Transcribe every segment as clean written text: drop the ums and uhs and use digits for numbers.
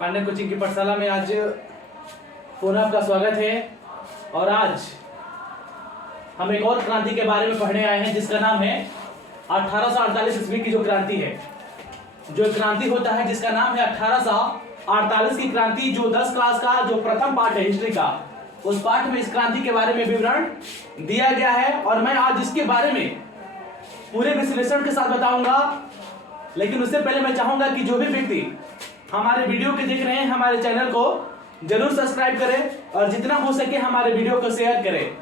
Pandey coaching की पाठशाला में आज पुनः आपका स्वागत है। और आज हम एक और क्रांति के बारे में पढ़ने आए हैं जिसका नाम है 1848 ईस्वी की जो क्रांति है। जो क्रांति होता है जिसका नाम है 1848 की क्रांति, जो 10 क्लास का जो प्रथम पाठ है हिस्ट्री का, उस पाठ में इस क्रांति के बारे में विवरण दिया गया है। और मैं आज इसके बारे में पूरे विश्लेषण के साथ बताऊंगा। लेकिन उससे पहले मैं चाहूंगा कि जो भी व्यक्ति हमारे वीडियो के देख रहे हैं, हमारे चैनल को जरूर सब्सक्राइब करें और जितना हो सके हमारे वीडियो को शेयर करें।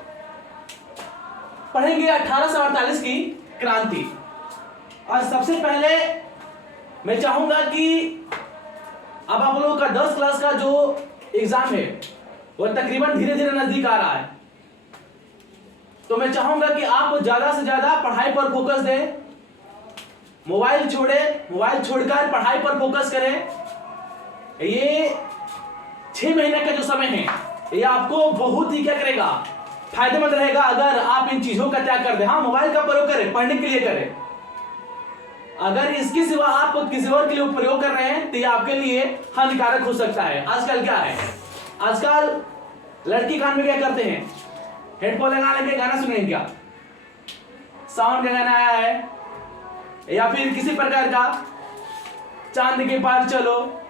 पढ़ेंगे 1848 की क्रांति। और सबसे पहले मैं चाहूंगा कि अब आप लोगों का 10 क्लास का जो एग्जाम है वो तकरीबन धीरे धीरे नजदीक आ रहा है, तो मैं चाहूंगा कि आप ज्यादा से ज्यादा पढ़ाई पर फोकस दें। मोबाइल छोड़कर पढ़ाई पर फोकस करें। ये 6 महीने का जो समय है ये आपको बहुत ही क्या करेगा, फायदेमंद रहेगा अगर आप इन चीजों का त्याग कर दें। हाँ, मोबाइल का प्रयोग करें, पढ़ने के लिए करें। अगर इसके सिवा आप किसी और के लिए प्रयोग कर रहे हैं तो ये आपके लिए हानिकारक हो सकता है। आजकल क्या है, आजकल लड़की कान में क्या करते हैं, हेडफोन लगा लेके गाना सुनेंगे, क्या साउंड का गाना आया है, या फिर किसी प्रकार का चांद के पार चलो,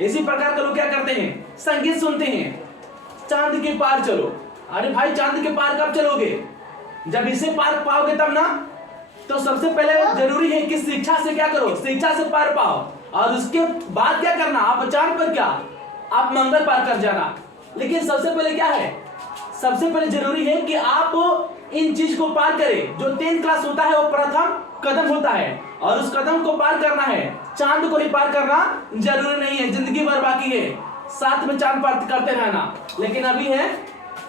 इसी प्रकार के लोग क्या करते हैं, संगीत सुनते हैं, चांद के पार चलो। अरे भाई, चांद के पार कब चलोगे, जब इसे पार पाओगे तब ना। तो सबसे पहले जरूरी है कि शिक्षा से क्या करो, शिक्षा से पार पाओ, और उसके बाद क्या करना, आप चांद पर क्या, आप मंगल पार कर जाना। लेकिन सबसे पहले क्या है, सबसे पहले जरूरी है कि आप इन चीज को पार करें। जो 10 क्लास होता है वो प्रथम कदम होता है, और उस कदम को पार करना है। चांद को ही पार करना जरूरी नहीं है, जिंदगी भर बाकी है, साथ में चांद पार करते रहना। लेकिन अभी है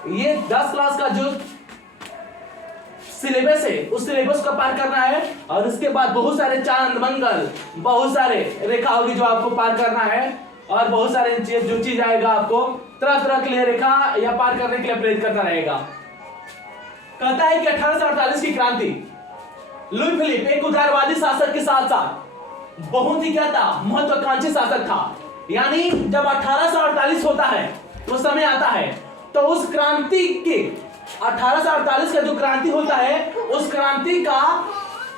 ये 10 क्लास का जो सिलेबस है, उस सिलेबस को पार करना है। और उसके बाद बहुत सारे चांद, मंगल, बहुत सारे रेखा होगी जो आपको पार करना है। और बहुत सारे जो चीज आएगा आपको तरह तरह के लिए रेखा या पार करने के लिए प्रेरित करता रहेगा। कहता है कि 1848 की क्रांति, लुई फिलिप एक उदारवादी शासक के साथ साथ बहुत ही क्या था, महत्वाकांक्षी शासक था। यानी जब 1848 होता है वो समय आता है, तो उस क्रांति के 1848 का जो क्रांति होता है, उस क्रांति का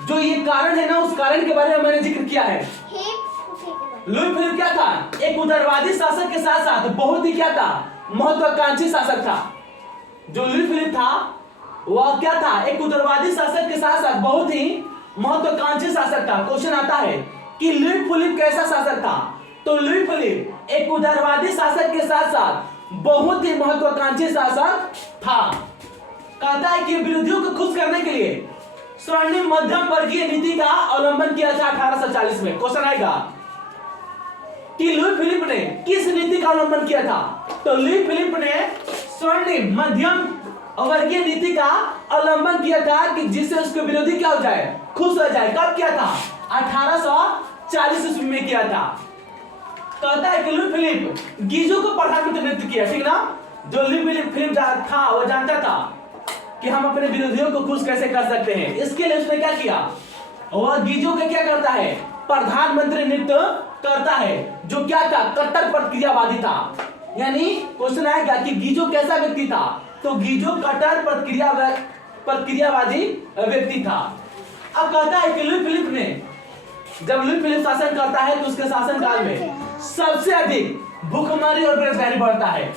जो ये कारण है ना, उस कारण के बारे में मैंने जिक्र किया है। लुई फिलिप क्या था, एक उदारवादी शासक के साथ साथ बहुत ही क्या था, महत्वाकांक्षी शासक था। जो लुई फिलिप था वह क्या था, एक उदारवादी शासक के साथ साथ बहुत ही महत्वाकांक्षी शासक था। क्वेश्चन आता है कि लुई फिलिप कैसा शासक था, तो लुई फिलिप एक उदारवादी शासक के साथ साथ बहुत ही महत्वाकांक्षी शासक था। कहता है कि विरोधियों को खुश करने के लिए स्वर्णिम मध्यम वर्गीय नीति का अवलंबन किया था 1840 में। क्वेश्चन आएगा कि लुई फिलिप ने किस नीति का अवलंबन किया था, तो लुई फिलिप ने स्वर्णिम मध्यम वर्गीय नीति का अवलंबन किया था कि जिससे उसके विरोधी क्या हो जाए, खुश हो जाए। कब किया था, 1840 ईस्वी में किया था। कहता है कि लुई फिलिप गीजो को प्रधानमंत्री नियुक्त किया, ठीक ना। जो लुई फिलिप था वो जानता था कि हम अपने विरोधियों को खुश कैसे कर सकते हैं। इसके लिए उसने क्या किया, वह गीजो के क्या करता है, प्रधानमंत्री नियुक्त करता है, जो क्या था, कट्टर प्रतिक्रियावादी था। यानी क्वेश्चन आएगा कि गीजो कैसा व्यक्ति था, तो गीजो कट्टर प्रतिक्रियावादी व्यक्ति था। अब कहता है कि लुई फिलिप ने, जब लुई फिलिप शासन करता है तो उसके शासन काल में सबसे अधिक भूखमरी और बेरोजगारी बढ़ता है।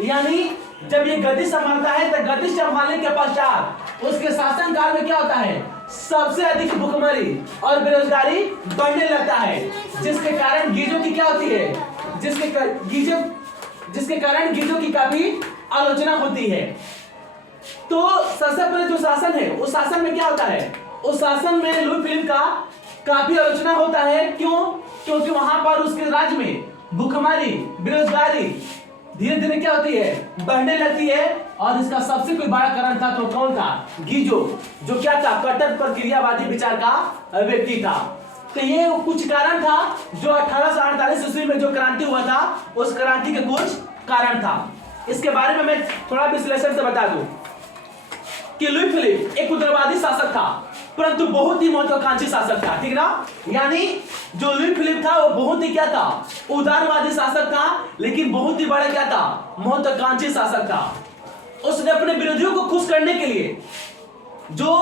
यानी जब ये गद्दी संभालता है तो गद्दी संभालने के पश्चात उसके शासन काल में क्या होता है, सबसे अधिक भूखमरी और बेरोजगारी बढ़ने लगता है, जिसके कारण गीजो की क्या होती है, जिसके कारण गीजो की काफी आलोचना होती है। तो सबसे पहले जो शासन है उस शासन में क्या होता है, उस शासन में लुई फिलिप का काफी आलोचना होता है। क्यों, क्योंकि वहां पर उसके राज्य में भूखमरी, बेरोजगारी धीरे धीरे क्या होती है, बढ़ने लगती है। और इसका सबसे कोई बड़ा कारण था, तो कौन था, गीजो, जो क्या था, कट्टर प्रतिक्रियावादी विचार का व्यक्ति था। तो ये कुछ कारण था जो 1848 ईस्वी में जो क्रांति हुआ था, उस क्रांति के कुछ कारण था। इसके बारे में मैं थोड़ा विश्लेषण से बता दूं कि लुई फिलिप एक उदारवादी शासक था। परंतु बहुत ही महत्वाकांक्षी शासक था, ठीक ना। यानी जो लुई फिलिप था वो बहुत ही क्या था, उदारवादी शासक था, लेकिन बहुत ही बड़ा क्या था, महत्वाकांक्षी शासक था। उसने अपने विरोधियों को खुश करने के लिए, जो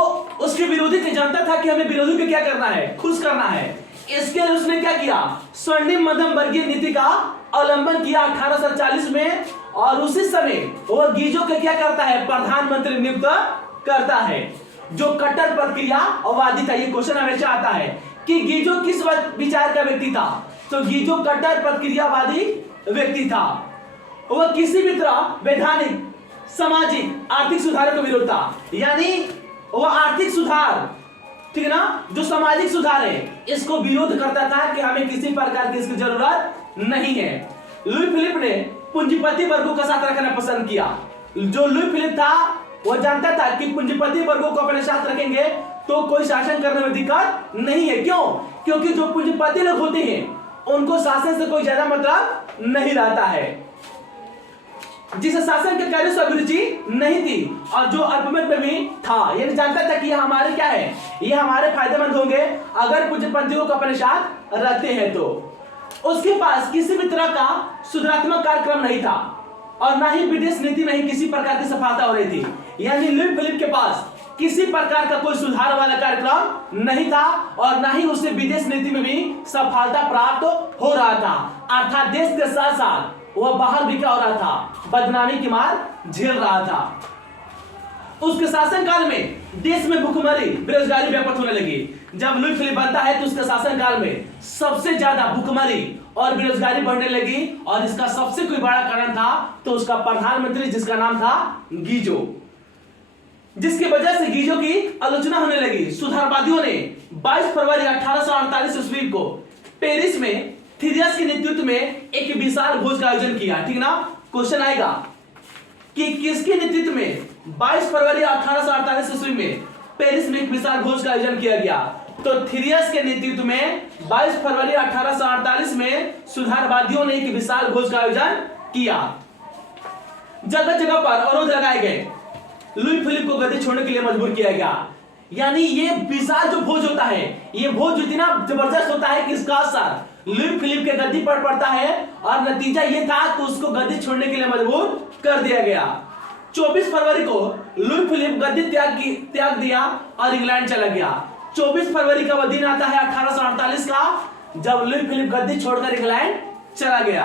उसके विरोधी थे, जानता था कि हमें विरोधी को क्या करना है, खुश करना है, इसके लिए उसने क्या किया, स्वर्णिम मध्यम वर्गीय नीति का अवलंबन किया 1840 में। और उसी समय वह गीजो को क्या करता है, प्रधानमंत्री नियुक्त करता है, जो कट्टर प्रतिक्रियावादी था। ये क्वेश्चन हमेशा आता है कि गीजो किस विचार का व्यक्ति था, तो गीजो कट्टर प्रतिक्रियावादी व्यक्ति था। वह किसी भी तरह वैधानिक, सामाजिक, आर्थिक सुधार का विरोध था। यानी वह आर्थिक सुधार, ठीक है ना, जो सामाजिक सुधार है, इसको विरोध करता था कि हमें किसी प्रकार की इसकी जरूरत नहीं है। लुई फिलिप ने पूंजीपति वर्गों का साथ रखना पसंद किया। जो लुई फिलिप था वो जानता था कि पूंजीपति वर्गों को अपने साथ रखेंगे तो कोई शासन करने में दिक्कत नहीं है। क्यों? क्योंकि जो पूंजीपति लोग होते हैं उनको शासन से कोई ज्यादा मतलब नहीं रहता है, जिसे शासन के कार्य से अभिरुचि नहीं थी और जो अल्पमत में भी था। ये जानता था कि ये हमारे क्या है, ये हमारे फायदेमंद होंगे अगर पूंजीपतियों को अपने साथ रखते हैं तो। उसके पास किसी भी तरह का सुधारात्मक कार्यक्रम नहीं था और ना ही विदेश नीति में ही किसी प्रकार की सफलता हो रही थी। यानी लुई फिलिप के पास किसी प्रकार का कोई सुधार वाला कार्यक्रम नहीं था और ना ही उसे विदेश नीति में भी सफलता प्राप्त हो रहा था। अर्थात देश के साथ साथ वह बाहर भी क्या हो रहा था, बदनामी की मार झेल रहा था। उसके शासनकाल में देश में भूखमरी, बेरोजगारी व्यापक होने लगी। जब लुई फिलिप बनता है तो उसके शासनकाल में सबसे ज्यादा भूखमरी और बेरोजगारी बढ़ने लगी और इसका सबसे कोई बड़ा कारण था तो उसका प्रधानमंत्री, जिसका नाम था गीजो, जिसकी वजह से गीजो की आलोचना होने लगी। सुधारवादियों ने 22 फरवरी 1848 ईस्वी को पेरिस में थीरियस के नेतृत्व में एक विशाल भोज का आयोजन किया, ठीक ना। क्वेश्चन आएगा कि किसके नेतृत्व में 22 फरवरी 1848 ईस्वी में पेरिस में एक विशाल भोज का आयोजन किया गया, तो थीरियस के नेतृत्व में 22 फरवरी 1848 में सुधारवादियों ने एक विशाल भोज का आयोजन किया। जगह जगह पर अवरोध लगाए गए, लुई फिलिप को गद्दी छोड़ने के लिए मजबूर किया गया। यानी ये विशाल जो भोज होता है, ये भोज इतना जबरदस्त होता है कि इसका असर लुई फिलिप के गद्दी पर पड़ता है और नतीजा ये था कि उसको गद्दी छोड़ने के लिए मजबूर कर दिया गया। 24 फरवरी को लुई फिलिप गद्दी त्याग दिया और इंग्लैंड चला गया। 24 फरवरी का वह दिन आता है 1848 का, जब लुई फिलिप गद्दी छोड़कर इंग्लैंड चला गया।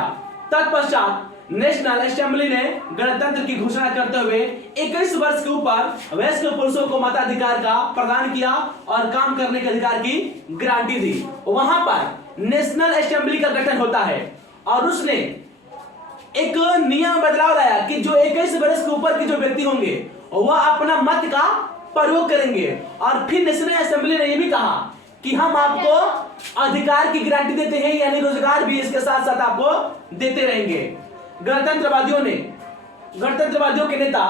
तत्पश्चात नेशनल असेंबली ने गणतंत्र की घोषणा करते हुए 21 वर्ष के ऊपर वयस्क पुरुषों को मताधिकार का प्रदान किया और काम करने के अधिकार की गारंटी दी। वहां पर नेशनल असेंबली का गठन होता है और उसने एक नियम बदलाव लाया कि जो 21 वर्ष के ऊपर के जो व्यक्ति होंगे वह अपना मत का प्रयोग करेंगे। और फिर नेशनल असेंबली ने यह भी कहा कि हम आपको अधिकार की गारंटी देते हैं, यानी रोजगार भी इसके साथ साथ आपको देते रहेंगे। गणतंत्रवादियों के नेता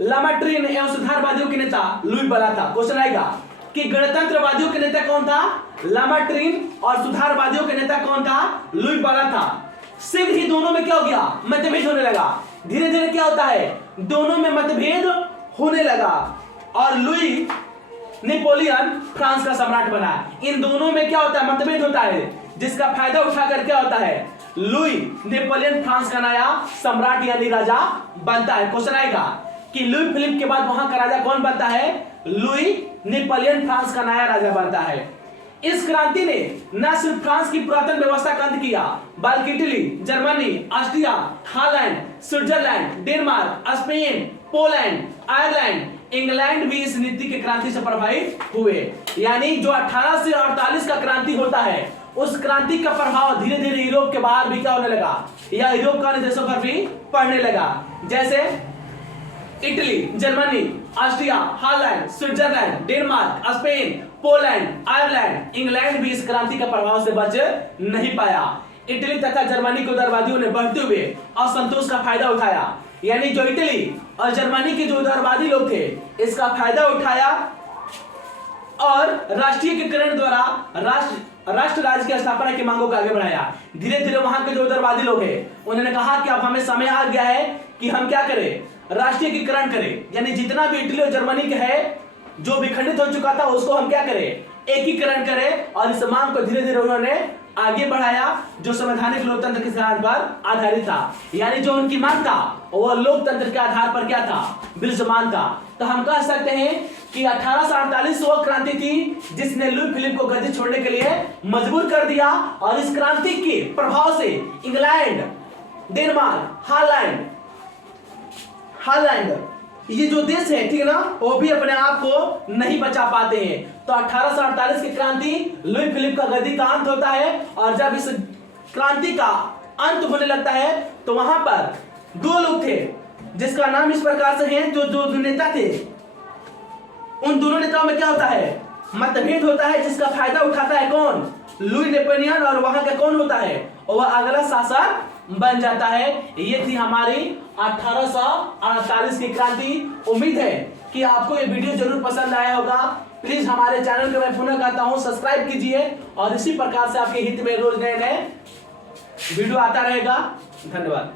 लामार्टिन एवं सुधारवादियों के नेता लुई बला था। क्वेश्चन आएगा कि गणतंत्रवादियों के नेता कौन था, लामार्टिन, और सुधारवादियों के नेता कौन था, लुई बला था। शीघ्र ही दोनों में क्या हो गया, मतभेद होने लगा। धीरे धीरे क्या होता है, दोनों में मतभेद होने लगा और लुई नेपोलियन फ्रांस का सम्राट बना। इन दोनों में क्या होता है, मतभेद होता है, जिसका फायदा उठाकर क्या होता है, लुई नेपोलियन फ्रांस का नया सम्राट यानी राजा बनता है। क्वेश्चन आएगा कि लुई फिलिप के बाद वहां का राजा कौन बनता है, लुई नेपोलियन फ्रांस का नया राजा बनता है। इस क्रांति ने न सिर्फ फ्रांस की पुरातन व्यवस्था का अंत किया, बल्कि Italy, Germany, Austria, Holland, Switzerland, Denmark, Spain, Poland, Ireland, England भी इस नीति के क्रांति से प्रभावित हुए। यानी जो 1848 का क्रांति होता है, उस क्रांति का प्रभाव धीरे धीरे यूरोप के बाहर भी क्या होने लगा, या यूरोप के अन्य देशों पर भी पड़ने लगा। जैसे Italy, Germany, Austria, Holland, Switzerland, Denmark, Spain, Poland, Ireland, England भी इस क्रांति के प्रभाव से बच नहीं पाया। इटली तथा जर्मनी के उदारवादियों ने बढ़ते हुए असंतोष का फायदा उठाया। यानी जो इटली और जर्मनी के जो उदारवादी लोग थे, इसका फायदा उठाया और राष्ट्रीयकरण द्वारा राष्ट्र राज्य की स्थापना की मांगों को आगे बढ़ाया। धीरे धीरे वहां के जो उदारवादी लोग हैं, उन्होंने कहा कि अब हमें समय आ गया है कि हम क्या करें, राष्ट्रीयकरण करें। यानी जितना भी इटली और जर्मनी के है जो विखंडित हो चुका था उसको हम क्या करें, एकीकरण करें, और इस मांग को धीरे धीरे उन्होंने आगे बढ़ाया जो संवैधानिक लोकतंत्र के सिद्धांत पर आधारित था। यानी जो उनकी मांग था वो लोकतंत्र के आधार पर क्या था, विराजमान था। तो हम कह सकते हैं कि 1848 वो क्रांति थी जिसने लुई फिलिप को गद्दी छोड़ने के लिए मजबूर कर दिया, और इस क्रांति के प्रभाव से इंग्लैंड, डेनमार्क, हॉलैंड ये जो देश है, ठीक है ना, वो भी अपने आप को नहीं बचा पाते हैं। तो 1848 की क्रांति लुई फिलिप का गद्दी का अंत होता है, और जब इस क्रांति का अंत होने लगता है तो वहां पर दो लोग थे जिसका नाम इस प्रकार से है, जो नेता थे, उन दोनों नेताओं में क्या होता है, मतभेद होता है, जिसका फायदा उठाता है कौन, लुई नेपोलियन, और वहां का कौन होता है, और वह अगला शासक बन जाता है। ये थी हमारी 1848 की क्रांति। उम्मीद है कि आपको ये वीडियो जरूर पसंद आया होगा। प्लीज हमारे चैनल को मैं पुनः कहता हूं सब्सक्राइब कीजिए, और इसी प्रकार से आपके हित में रोज नए नए वीडियो आता रहेगा। धन्यवाद।